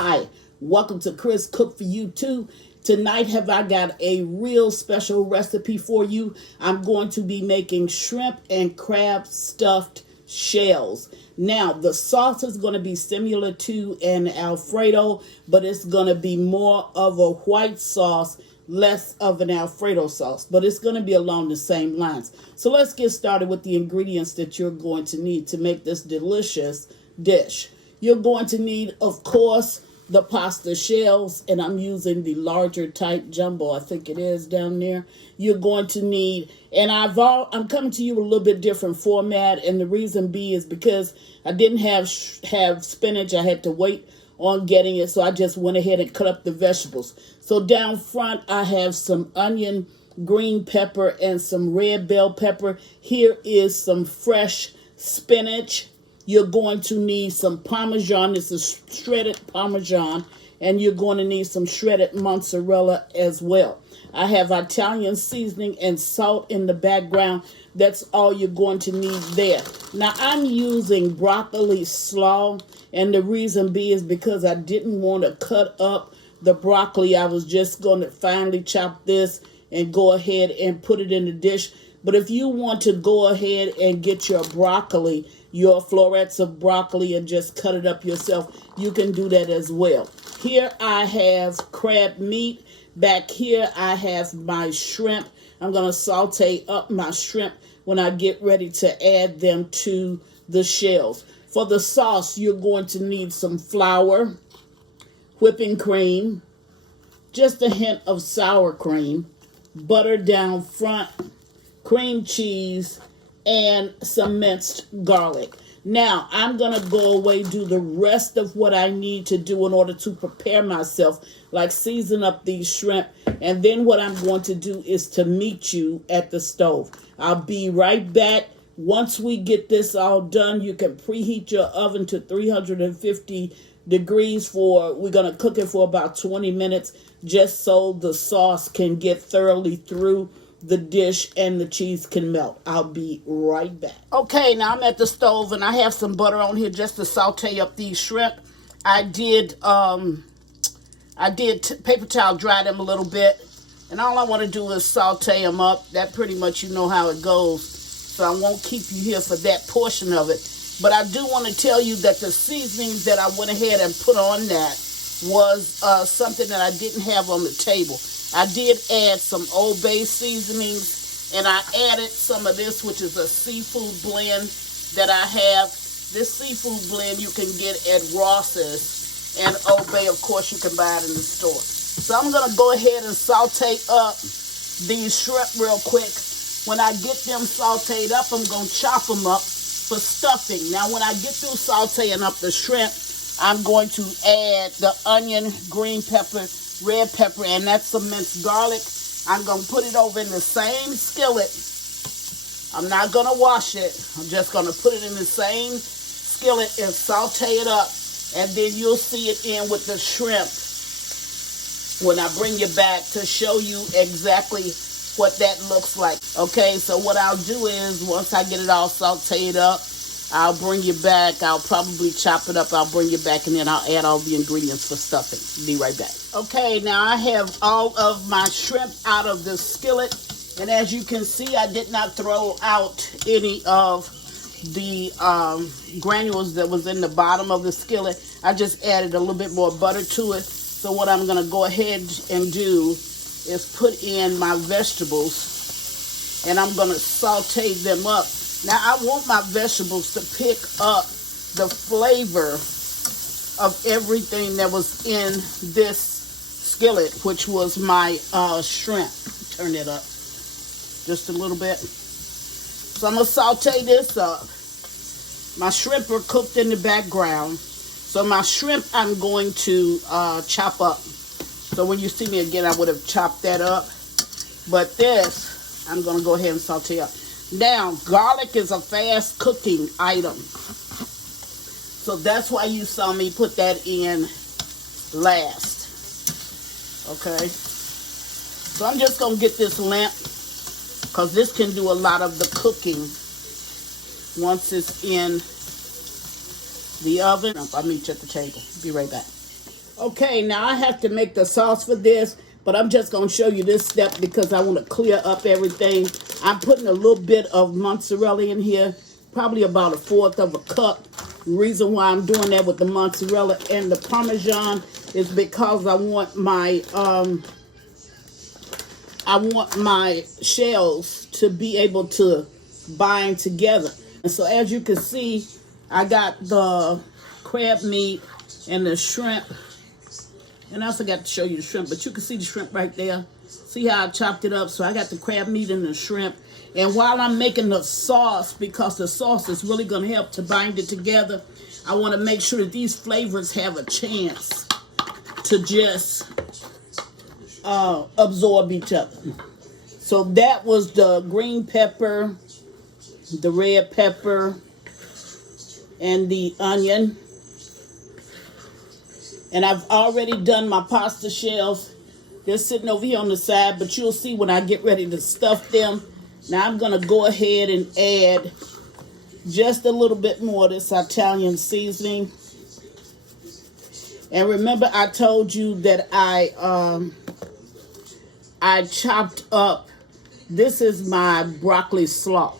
Hi, welcome to Chris Cook for You Too. Tonight have I got a real special recipe for you. I'm going to be making shrimp and crab stuffed shells. Now, the sauce is going to be similar to an Alfredo, but it's going to be more of a white sauce, less of an Alfredo sauce, but it's going to be along the same lines. So let's get started with the ingredients that you're going to need to make this delicious dish. You're going to need, of course, the pasta shells, and I'm using the larger type jumbo, I think it is down there. You're going to need, and I'm coming to you with a little bit different format, and the reason being is because I didn't have spinach. I had to wait on getting it, so I just went ahead and cut up the vegetables. So down front, I have some onion, green pepper, and some red bell pepper. Here is some fresh spinach. You're going to need some Parmesan. This is shredded Parmesan. And you're going to need some shredded mozzarella as well. I have Italian seasoning and salt in the background. That's all you're going to need there. Now, I'm using broccoli slaw. And the reason being is because I didn't want to cut up the broccoli. I was just going to finely chop this and go ahead and put it in the dish. But if you want to go ahead and get your broccoli, your florets of broccoli, and just cut it up yourself, you can do that as well. Here I have crab meat. Back here I have my shrimp. I'm going to saute up my shrimp when I get ready to add them to the shells. For the sauce, you're going to need some flour, whipping cream, just a hint of sour cream, butter down front, cream cheese, and some minced garlic. Now, I'm going to go away, do the rest of what I need to do in order to prepare myself, like season up these shrimp. And then what I'm going to do is to meet you at the stove. I'll be right back. Once we get this all done, you can preheat your oven to 350 degrees we're going to cook it for about 20 minutes, just so the sauce can get thoroughly through the dish and the cheese can melt. I'll be right back. Okay, now I'm at the stove and I have some butter on here just to saute up these shrimp. I did paper towel dry them a little bit, and all I want to do is saute them up. That pretty much, you know how it goes, so I won't keep you here for that portion of it. But I do want to tell you that the seasonings that I went ahead and put on that was something that I didn't have on the table. I did add some Old Bay seasonings, and I added some of this, which is a seafood blend that I have. This seafood blend you can get at Ross's, and Old Bay, of course, you can buy it in the store. So I'm going to go ahead and saute up these shrimp real quick. When I get them sauteed up, I'm going to chop them up for stuffing. Now, when I get through sauteing up the shrimp, I'm going to add the onion, green pepper, red pepper, and that's some minced garlic. I'm going to put it over in the same skillet. I'm not going to wash it. I'm just going to put it in the same skillet and saute it up. And then you'll see it in with the shrimp when I bring you back to show you exactly what that looks like. Okay, so what I'll do is once I get it all sauteed up, I'll bring you back. I'll probably chop it up. I'll bring you back, and then I'll add all the ingredients for stuffing. Be right back. Okay, now I have all of my shrimp out of the skillet. And as you can see, I did not throw out any of the granules that was in the bottom of the skillet. I just added a little bit more butter to it. So what I'm going to go ahead and do is put in my vegetables, and I'm going to saute them up. Now, I want my vegetables to pick up the flavor of everything that was in this skillet, which was my shrimp. Turn it up just a little bit. So I'm going to saute this up. My shrimp are cooked in the background. So my shrimp I'm going to chop up. So when you see me again, I would have chopped that up. But this, I'm going to go ahead and saute up. Now, garlic is a fast cooking item. So that's why you saw me put that in last. Okay. So I'm just going to get this lamp, because this can do a lot of the cooking once it's in the oven. I'll meet you at the table. Be right back. Okay, now I have to make the sauce for this, but I'm just going to show you this step because I want to clear up everything. I'm putting a little bit of mozzarella in here, probably about 1/4 of a cup. The reason why I'm doing that with the mozzarella and the Parmesan is because I want my shells to be able to bind together. And so as you can see, I got the crab meat and the shrimp. And I forgot to show you the shrimp, but you can see the shrimp right there. See how I chopped it up? So I got the crab meat and the shrimp. And while I'm making the sauce, because the sauce is really going to help to bind it together, I want to make sure that these flavors have a chance to just absorb each other. So that was the green pepper, the red pepper, and the onion. And I've already done my pasta shells. They're sitting over here on the side, but you'll see when I get ready to stuff them. Now I'm going to go ahead and add just a little bit more of this Italian seasoning. And remember I told you that I chopped up, this is my broccoli slaw.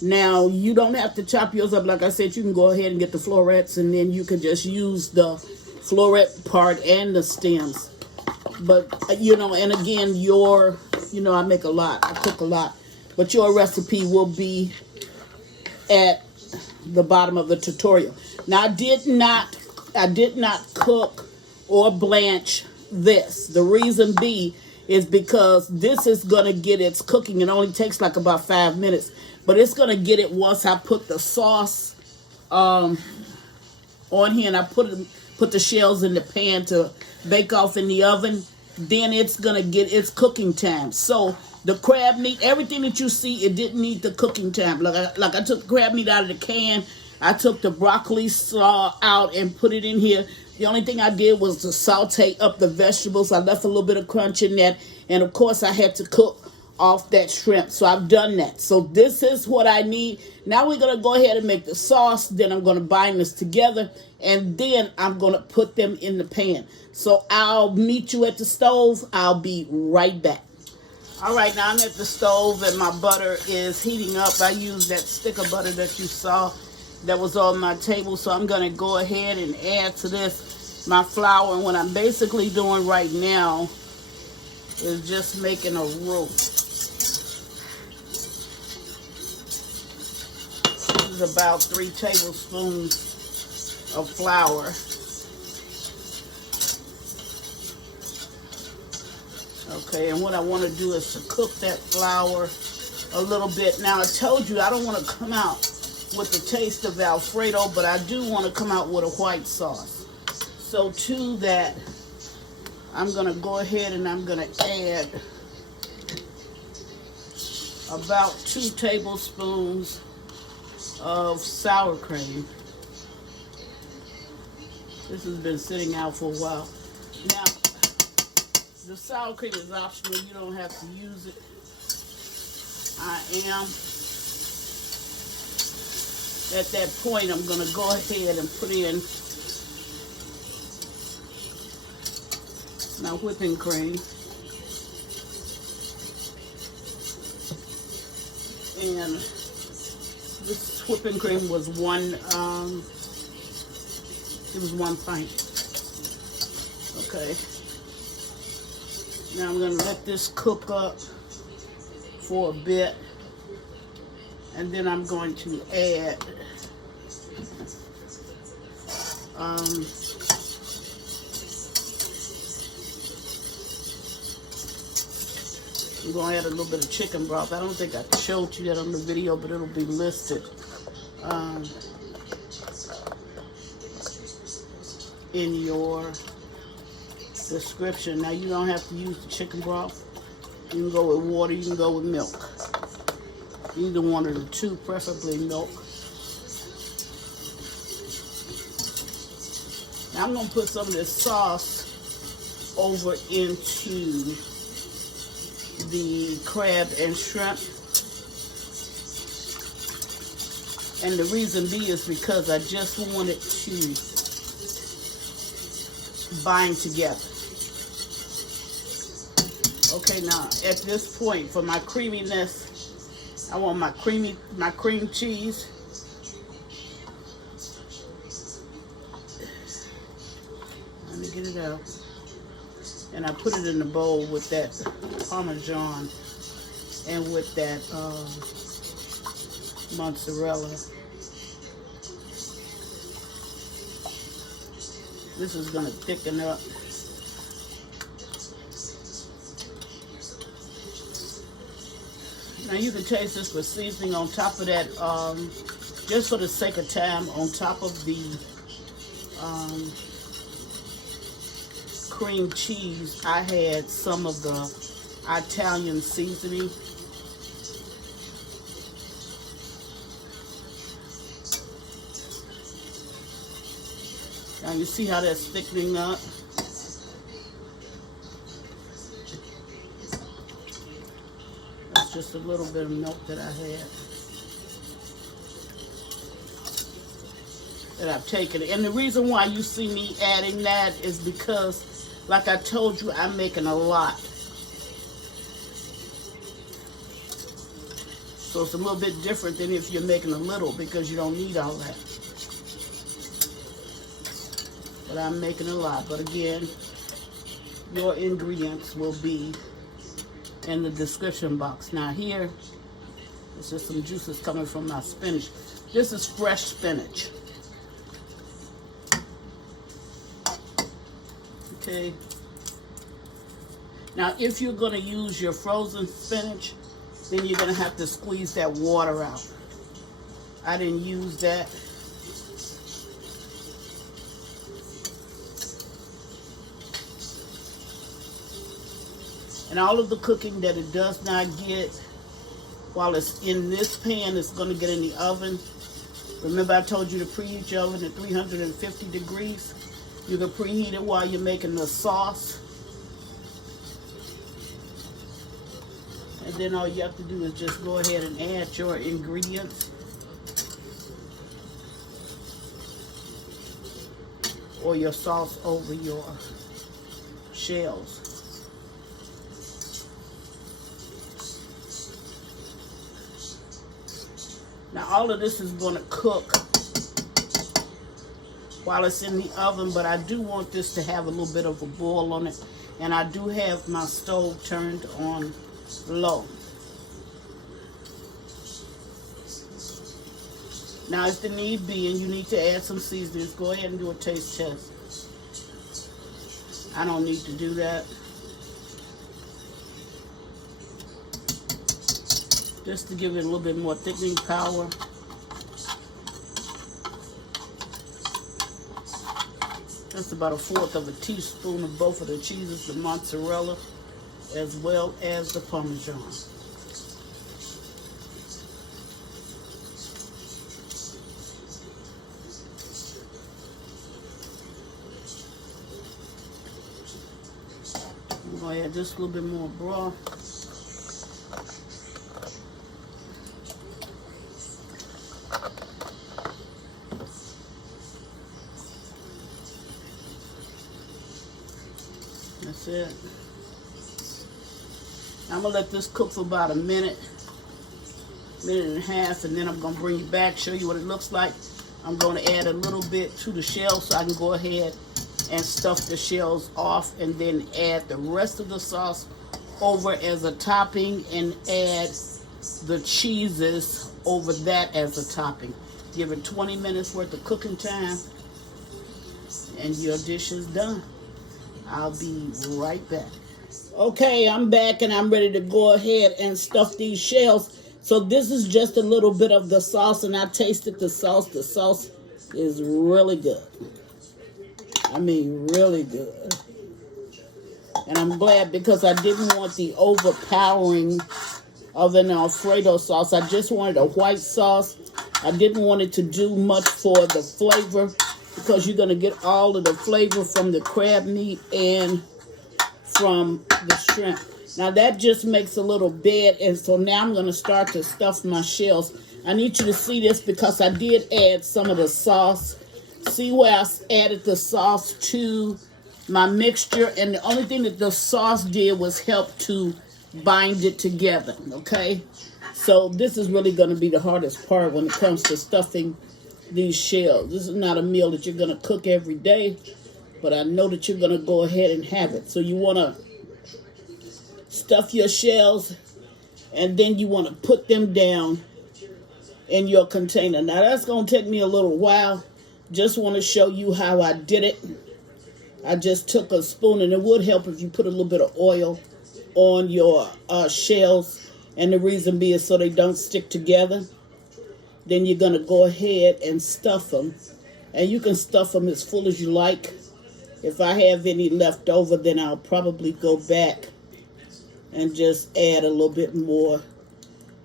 Now, you don't have to chop yours up. Like I said, you can go ahead and get the florets, and then you can just use the floret part and the stems. But, and again, I make a lot. I cook a lot. But your recipe will be at the bottom of the tutorial. Now, I did not cook or blanch this. The reason is because this is going to get its cooking. It only takes like about 5 minutes. But it's going to get it once I put the sauce on here and I put the shells in the pan to bake off in the oven. Then it's going to get its cooking time. So the crab meat, everything that you see, it didn't need the cooking time. Like I took the crab meat out of the can. I took the broccoli slaw out and put it in here. The only thing I did was to saute up the vegetables. I left a little bit of crunch in that. And, of course, I had to cook off that shrimp. So I've done that. So this is what I need. Now we're going to go ahead and make the sauce. Then I'm going to bind this together. And then I'm going to put them in the pan. So I'll meet you at the stove. I'll be right back. All right, now I'm at the stove and my butter is heating up. I used that stick of butter that you saw that was on my table. So I'm going to go ahead and add to this my flour. And what I'm basically doing right now is just making a roux. This is about 3 tablespoons of flour. Okay, and what I want to do is to cook that flour a little bit. Now, I told you I don't want to come out with the taste of Alfredo, but I do want to come out with a white sauce. So to that, I'm going to go ahead and I'm going to add about 2 tablespoons of sour cream. This has been sitting out for a while. Now, the sour cream is optional. You don't have to use it. I am at that point. I'm going to go ahead and put in my whipping cream. And this whipping cream was 1 pint. Okay. Now I'm going to let this cook up for a bit. And then I'm going to add I'm going to add a little bit of chicken broth. I don't think I showed you that on the video, but it'll be listed in your description. Now, you don't have to use the chicken broth. You can go with water. You can go with milk. Either one of the two, preferably milk. Now, I'm going to put some of this sauce over into the crab and shrimp. And the reason is because I just wanted to bind together. Okay, now at this point, for my creaminess, I want my cream cheese. Let me get it out. And I put it in the bowl with that Parmesan and with that mozzarella. This is gonna thicken up. Now you can taste this with seasoning on top of that, just for the sake of time, on top of the cream cheese, I had some of the Italian seasoning. Now you see how that's thickening up? That's just a little bit of milk that I had, that I've taken. And the reason why you see me adding that is because, like I told you, I'm making a lot. So it's a little bit different than if you're making a little, because you don't need all that. But I'm making a lot. But again, your ingredients will be in the description box. Now here, it's just some juices coming from my spinach. This is fresh spinach. Okay. Now, if you're going to use your frozen spinach, then you're going to have to squeeze that water out. I didn't use that. And all of the cooking that it does not get while it's in this pan, it's going to get in the oven. Remember, I told you to preheat your oven at 350 degrees. You can preheat it while you're making the sauce. And then all you have to do is just go ahead and add your ingredients. Or your sauce over your shells. Now all of this is going to cook while it's in the oven, but I do want this to have a little bit of a boil on it. And I do have my stove turned on low. Now if the need be and you need to add some seasonings, go ahead and do a taste test. I don't need to do that. Just to give it a little bit more thickening power. That's about 1/4 of a teaspoon of both of the cheeses, the mozzarella as well as the Parmesan. I'm going to add just a little bit more broth. That's it. I'm going to let this cook for about a minute and a half, and then I'm going to bring you back, show you what it looks like. I'm going to add a little bit to the shell so I can go ahead and stuff the shells off, and then add the rest of the sauce over as a topping and add the cheeses over that as a topping. Give it 20 minutes worth of cooking time and your dish is done. I'll be right back. Okay, I'm back and I'm ready to go ahead and stuff these shells. So this is just a little bit of the sauce, and I tasted the sauce. The sauce is really good. I mean, really good. And I'm glad, because I didn't want the overpowering of an Alfredo sauce. I just wanted a white sauce. I didn't want it to do much for the flavor, because you're going to get all of the flavor from the crab meat and from the shrimp. Now that just makes a little bed, and so now I'm going to start to stuff my shells. I need you to see this because I did add some of the sauce. See where I added the sauce to my mixture, and the only thing that the sauce did was help to bind it together, okay? So this is really going to be the hardest part when it comes to stuffing these shells. This is not a meal that you're going to cook every day, but I know that you're going to go ahead and have it. So you want to stuff your shells, and then you want to put them down in your container. Now that's going to take me a little while. Just want to show you how I did it. I just took a spoon, and it would help if you put a little bit of oil on your shells, and the reason being so they don't stick together. Then you're going to go ahead and stuff them, and you can stuff them as full as you like. If I have any left over, then I'll probably go back and just add a little bit more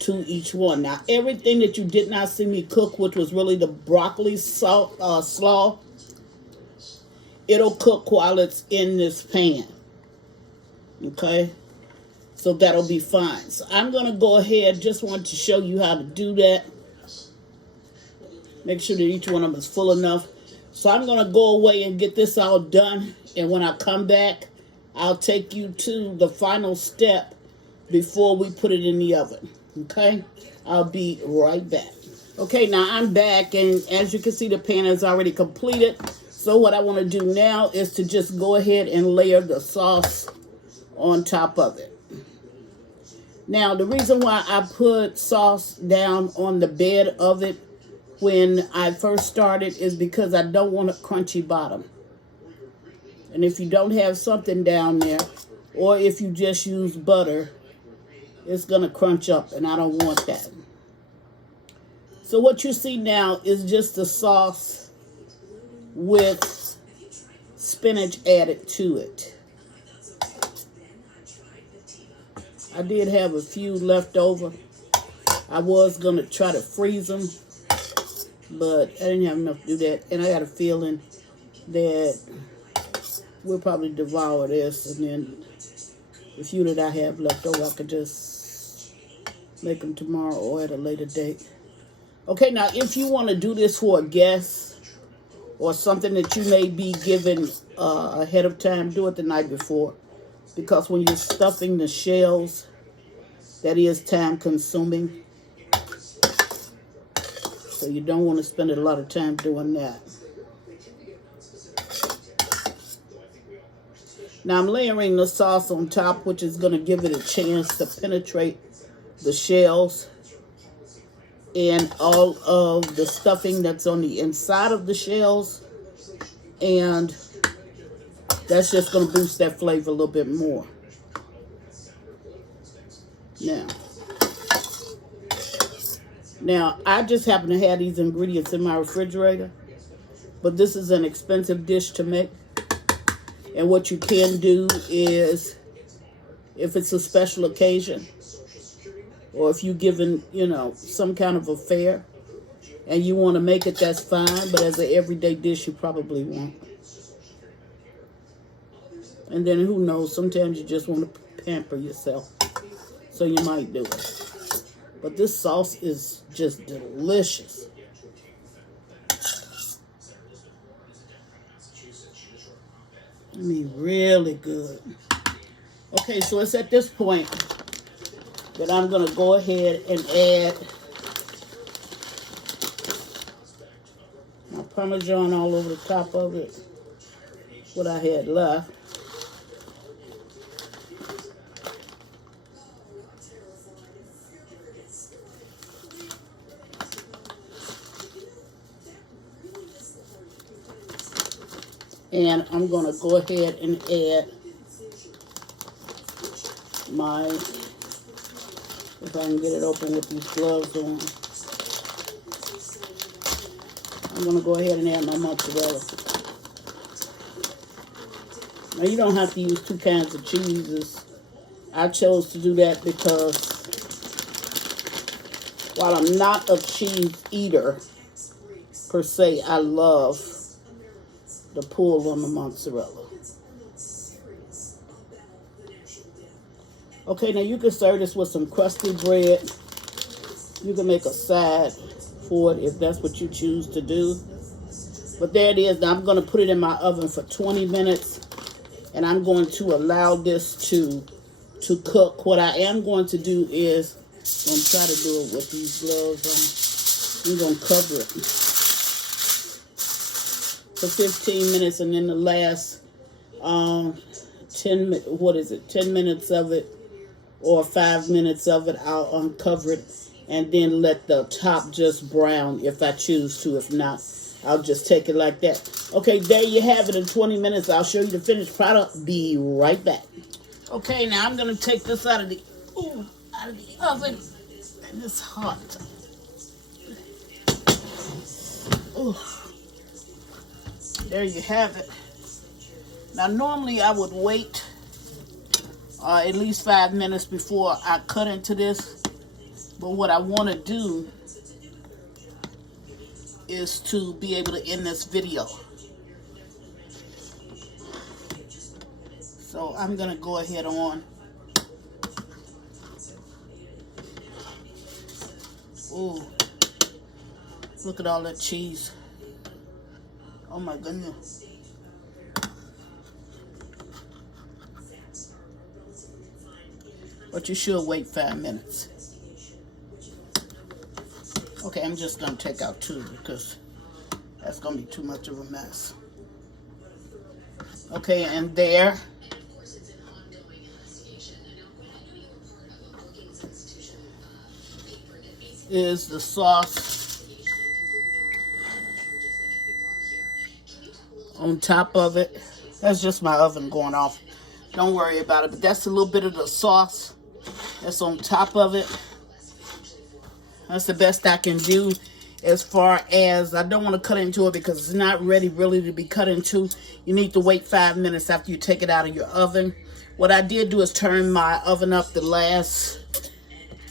to each one. Now, everything that you did not see me cook, which was really the broccoli slaw, it'll cook while it's in this pan. Okay? So that'll be fine. So I'm going to go ahead, just want to show you how to do that. Make sure that each one of them is full enough. So I'm going to go away and get this all done. And when I come back, I'll take you to the final step before we put it in the oven. Okay? I'll be right back. Okay, now I'm back, and as you can see, the pan is already completed. So what I want to do now is to just go ahead and layer the sauce on top of it. Now, the reason why I put sauce down on the bed of it when I first started is because I don't want a crunchy bottom. And if you don't have something down there, or if you just use butter, it's going to crunch up, and I don't want that. So what you see now is just the sauce with spinach added to it. I did have a few left over. I was going to try to freeze them, but I didn't have enough to do that. And I got a feeling that we'll probably devour this, and then the few that I have left over, I could just make them tomorrow or at a later date. Okay, now if you want to do this for a guest or something that you may be given ahead of time, do it the night before. Because when you're stuffing the shells, that is time consuming. So you don't want to spend a lot of time doing that. Now I'm layering the sauce on top, which is going to give it a chance to penetrate the shells and all of the stuffing that's on the inside of the shells. And that's just going to boost that flavor a little bit more. Now, I just happen to have these ingredients in my refrigerator, but this is an expensive dish to make. And what you can do is, if it's a special occasion, or if you're given, some kind of affair, and you want to make it, that's fine. But as an everyday dish, you probably won't. And then who knows, sometimes you just want to pamper yourself. So you might do it. But this sauce is just delicious. I mean, really good. Okay, so it's at this point that I'm going to go ahead and add my Parmesan all over the top of it, what I had left. And I'm going to go ahead and add my, if I can get it open with these gloves on, I'm going to go ahead and add my mozzarella. Now, you don't have to use two kinds of cheeses. I chose to do that because while I'm not a cheese eater, per se, I love the pull on the mozzarella. Okay, now you can serve this with some crusty bread. You can make a side for it if that's what you choose to do. But there it is. Now I'm going to put it in my oven for 20 minutes. And I'm going to allow this to cook. What I am going to do is, I'm going to try to do it with these gloves on. I'm going to cover it for 15 minutes. And then the last 10 minutes of it, or 5 minutes of it, I'll uncover it and then let the top just brown if I choose to. If not, I'll just take it like that. Okay, there you have it. In 20 minutes, I'll show you the finished product. Be right back. Okay, now I'm going to take this out of the oven. And it's hot. Ooh. There you have it. Now, normally I would wait at least 5 minutes before I cut into this. But what I want to do is to be able to end this video. So I'm going to go ahead on. Ooh. Look at all that cheese. Oh my goodness. But you should wait 5 minutes. Okay, I'm just going to take out 2 because that's going to be too much of a mess. Okay, and there is the sauce on top of it. That's just my oven going off. Don't worry about it, but that's a little bit of the sauce that's on top of it. That's the best I can do as far as, I don't want to cut into it because it's not ready really to be cut into. You need to wait 5 minutes after you take it out of your oven. What I did do is turn my oven up the last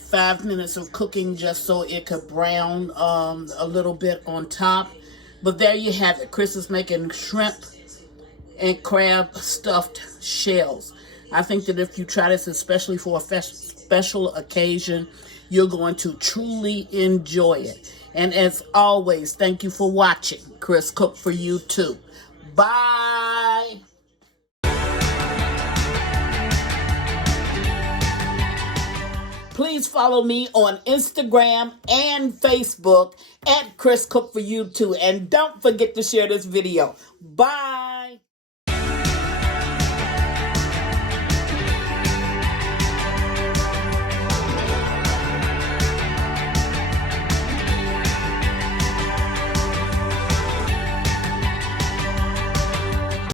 5 minutes of cooking just so it could brown a little bit on top. But there you have it. Chris is making shrimp and crab stuffed shells. I think that if you try this, especially for a special occasion, you're going to truly enjoy it. And as always, thank you for watching. Chris Cook for You Too. Bye. Please follow me on Instagram and Facebook at Chris Cook for You Too. And don't forget to share this video. Bye.